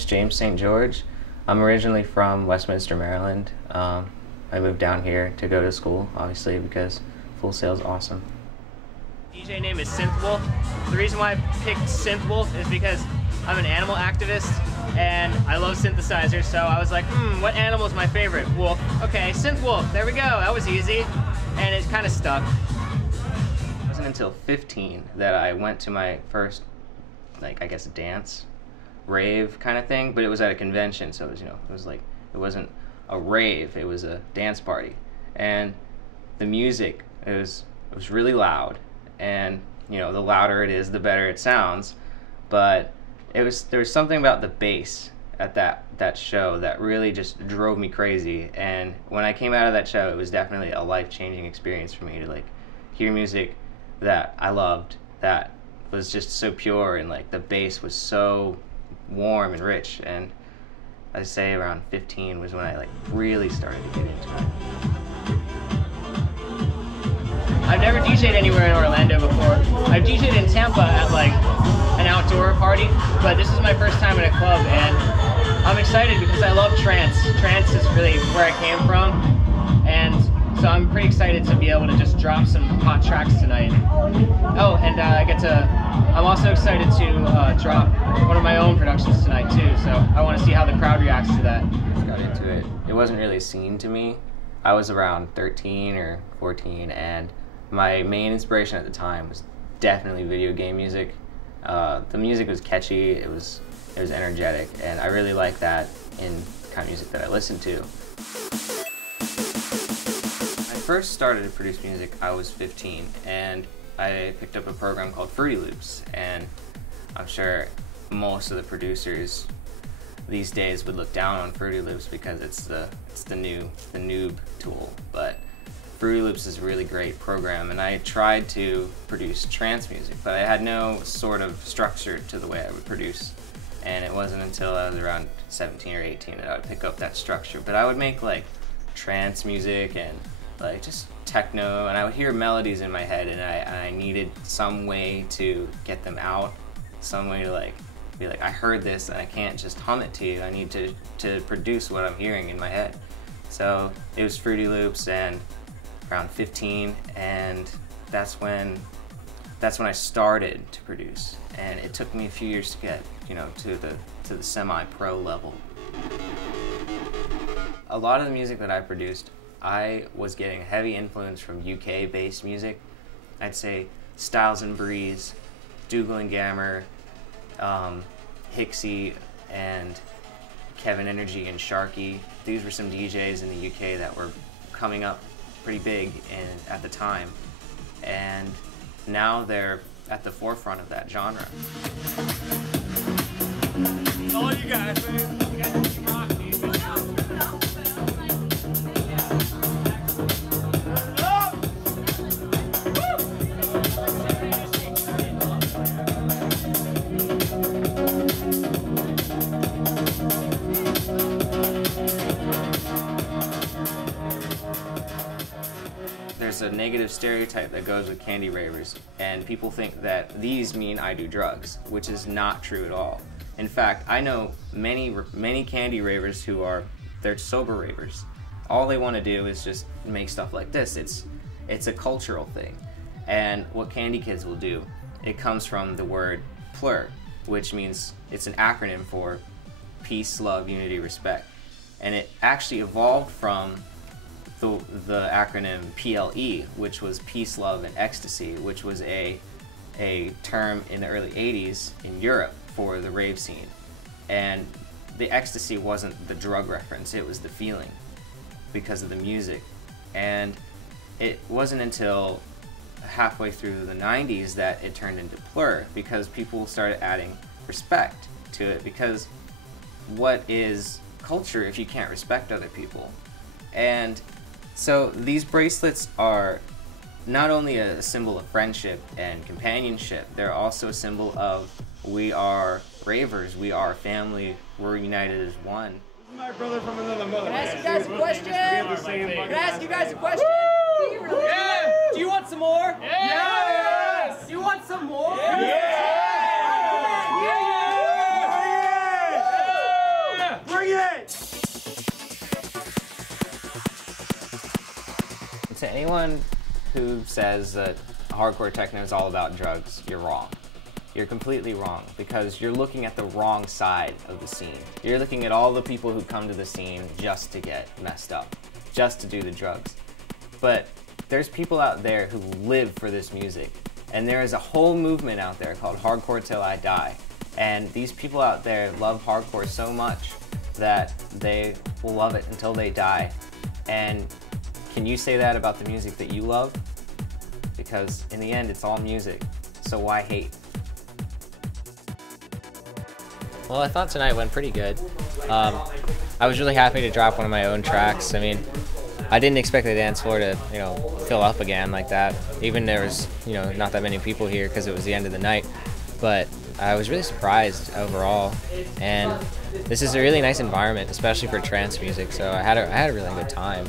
name's James St. George. I'm originally from Westminster, Maryland. I moved down here to go to school, obviously, because Full Sail's awesome. DJ name is Synthwolf. The reason why I picked Synthwolf is because I'm an animal activist and I love synthesizers, so I was like, what animal is my favorite? Wolf. Okay, Synthwolf, there we go, that was easy. And it kind of stuck. It wasn't until 15 that I went to my first, like, I guess, dance, rave kind of thing, but it was at a convention, so it was, it wasn't a rave, it was a dance party. And the music, it was really loud, and the louder it is, the better it sounds, but there was something about the bass at that show that really just drove me crazy. And when I came out of that show, it was definitely a life-changing experience for me to like hear music that I loved, that was just so pure, and like the bass was so warm and rich. And I'd say around 15 was when I like really started to get into it. I've never DJ'd anywhere in Orlando before. I've DJ'd in Tampa at like an outdoor party, but this is my first time in a club, and I'm excited because I love trance. Trance is really where I came from, and so I'm pretty excited to be able to just drop some hot tracks tonight. Oh, and I'm also excited to drop one of my own productions tonight too, so I want to see how the crowd reacts to that. I got into it. It wasn't really a scene to me. I was around 13 or 14, and my main inspiration at the time was definitely video game music. The music was catchy, it was energetic, and I really like that in the kind of music that I listen to. I first started to produce music, I was 15, and I picked up a program called Fruity Loops, and I'm sure most of the producers these days would look down on Fruity Loops because it's the noob tool, but Fruity Loops is a really great program, and I tried to produce trance music, but I had no sort of structure to the way I would produce, and it wasn't until I was around 17 or 18 that I would pick up that structure. But I would make like trance music and like just techno, and I would hear melodies in my head, and I needed some way to get them out, some way to like be like, I heard this and I can't just hum it to you, I need to produce what I'm hearing in my head. So it was Fruity Loops, and around 15, and that's when I started to produce, and it took me a few years to get to the semi-pro level. A lot of the music that I produced, I was getting heavy influence from UK-based music. I'd say Styles and Breeze, Dougal and Gammer, Hixie, and Kevin Energy and Sharky. These were some DJs in the UK that were coming up pretty big at the time, and now they're at the forefront of that genre. All you guys, man. You guys keep rocking. There's a negative stereotype that goes with candy ravers, and people think that these mean I do drugs, which is not true at all. In fact, I know many candy ravers who they're sober ravers. All they want to do is just make stuff like this. It's a cultural thing. And what Candy Kids will do, it comes from the word PLUR, which means it's an acronym for peace, love, unity, respect. And it actually evolved from the acronym PLE, which was peace, love, and ecstasy, which was a term in the early 80s in Europe for the rave scene. And the ecstasy wasn't the drug reference, it was the feeling because of the music. And it wasn't until halfway through the 90s that it turned into PLUR, because people started adding respect to it, because what is culture if you can't respect other people? And so these bracelets are not only a symbol of friendship and companionship, they're also a symbol of we are ravers, we are family, we're united as one. My brother from another mother. Can I ask you guys a question? Can I ask you guys a question? Do you really Do you want some more? Yes! Do you want some more? Yes! it! To anyone who says that hardcore techno is all about drugs, you're wrong. You're completely wrong, because you're looking at the wrong side of the scene. You're looking at all the people who come to the scene just to get messed up, just to do the drugs. But there's people out there who live for this music, and there is a whole movement out there called Hardcore Till I Die. And these people out there love hardcore so much that they will love it until they die. And can you say that about the music that you love? Because in the end, it's all music, so why hate? Well, I thought tonight went pretty good. I was really happy to drop one of my own tracks. I mean, I didn't expect the dance floor to, fill up again like that. Even there was, not that many people here because it was the end of the night. But I was really surprised overall. And this is a really nice environment, especially for trance music. So I had a really good time.